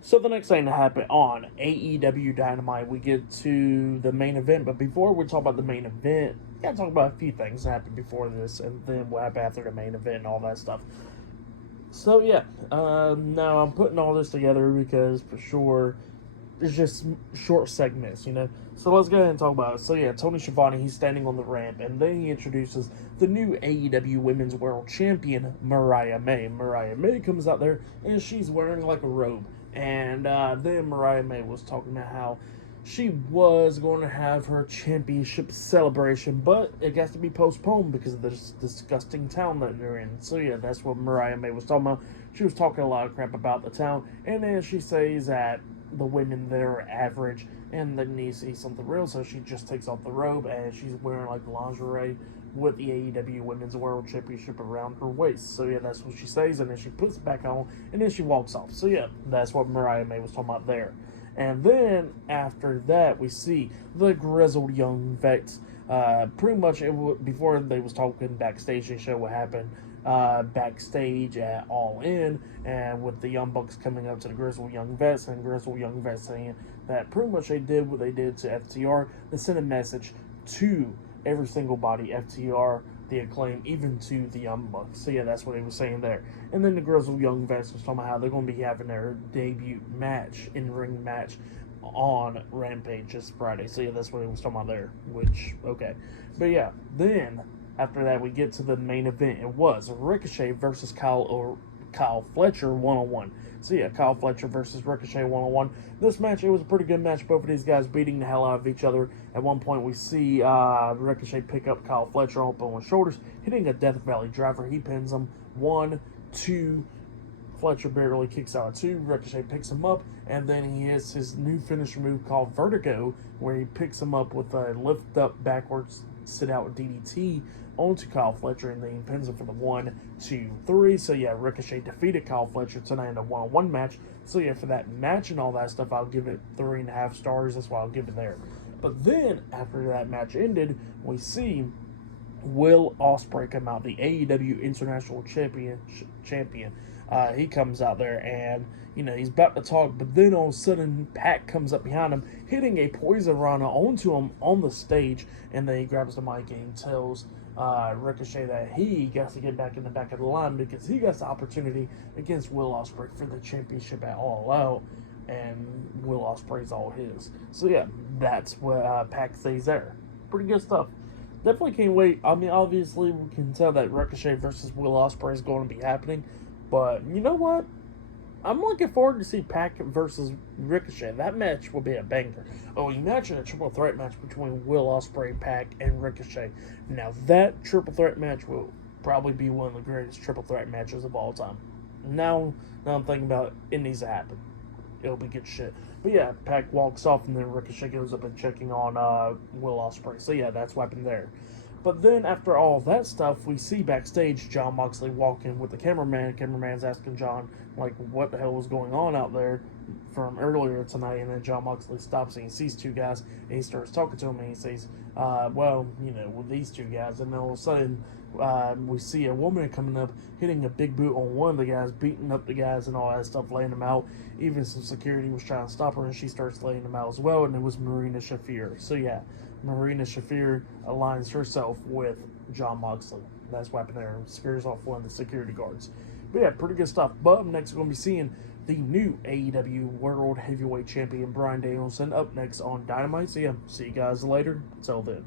So the next thing to happen on AEW Dynamite, we get to the main event. But before we talk about the main event, we gotta talk about a few things that happened before this, and then what happened after the main event and all that stuff. So yeah, now I'm putting all this together because for sure it's just short segments, you know. So let's go ahead and talk about it. So yeah, Tony Schiavone, he's standing on the ramp, and then he introduces the new AEW Women's World Champion, Mariah May. Mariah May comes out there, and she's wearing like a robe. And then Mariah May was talking about how she was going to have her championship celebration, but it has to be postponed because of this disgusting town that they're in. So yeah, that's what Mariah May was talking about. She was talking a lot of crap about the town, and then she says that the women there are average and they need to see something real, so she just takes off the robe and she's wearing like lingerie with the AEW Women's World Championship around her waist. So yeah, that's what she says, and then she puts it back on and then she walks off. So yeah, that's what Mariah May was talking about there. And then after that, we see the grizzled young vets. Pretty much before they was talking backstage, they show what happened backstage at All In, and with the Young Bucks coming up to the grizzled young vets, and grizzled young vets saying that pretty much they did what they did to FTR. They sent a message to every single body, FTR, the Acclaim, even to the Young Bucks. So yeah, that's what he was saying there. And then the grizzled young vets was talking about how they're going to be having their debut match, in-ring match, on Rampage this Friday. So yeah, that's what he was talking about there, which, okay. But yeah, then after that we get to the main event. It was Ricochet versus Kyle Fletcher one-on-one. So yeah, Kyle Fletcher versus Ricochet one-on-one. This match, it was a pretty good match. Both of these guys beating the hell out of each other. At one point, we see Ricochet pick up Kyle Fletcher up on his shoulders, hitting a Death Valley driver. He pins him. 1, 2. Fletcher barely kicks out 2. Ricochet picks him up, and then he hits his new finisher move called Vertigo, where he picks him up with a lift up backwards sit out DDT onto Kyle Fletcher, and then he pins him for the 1, 2, 3. So yeah, Ricochet defeated Kyle Fletcher tonight in a one-on-one match. So yeah, for that match and all that stuff, I'll give it 3.5 stars. That's why I'll give it there. But then after that match ended, we see Will Ospreay come out, the AEW International Champion. He comes out there and, you know, he's about to talk, but then all of a sudden Pac comes up behind him, hitting a poison rana onto him on the stage, and then he grabs the mic and tells Ricochet that he got to get back in the back of the line because he got the opportunity against Will Ospreay for the championship at All Out, and Will Ospreay's all his. So yeah, that's what Pac says there. Pretty good stuff. Definitely can't wait. I mean, obviously we can tell that Ricochet versus Will Ospreay is going to be happening, but you know what? I'm looking forward to see Pac versus Ricochet. That match will be a banger. Oh, imagine a triple threat match between Will Ospreay, Pac, and Ricochet. Now that triple threat match will probably be one of the greatest triple threat matches of all time. Now I'm thinking about it, it needs to happen. It'll be good shit. But yeah, Pac walks off, and then Ricochet goes up and checking on Will Ospreay. So yeah, that's what happened there. But then after all that stuff, we see backstage Jon Moxley walking with the cameraman. Cameraman's asking John, like, what the hell was going on out there from earlier tonight. And then Jon Moxley stops and he sees 2 guys, and he starts talking to them, and he says, well, you know, with these 2 guys. And then all of a sudden, we see a woman coming up, hitting a big boot on one of the guys, beating up the guys and all that stuff, laying them out. Even some security was trying to stop her, and she starts laying them out as well, and it was Marina Shafir. So yeah, Marina Shafir aligns herself with Jon Moxley. That's what happened there. Scares off one of the security guards. But yeah, pretty good stuff. But up next, we're going to be seeing the new AEW World Heavyweight Champion, Bryan Danielson, up next on Dynamite. So yeah, see you guys later. Until then.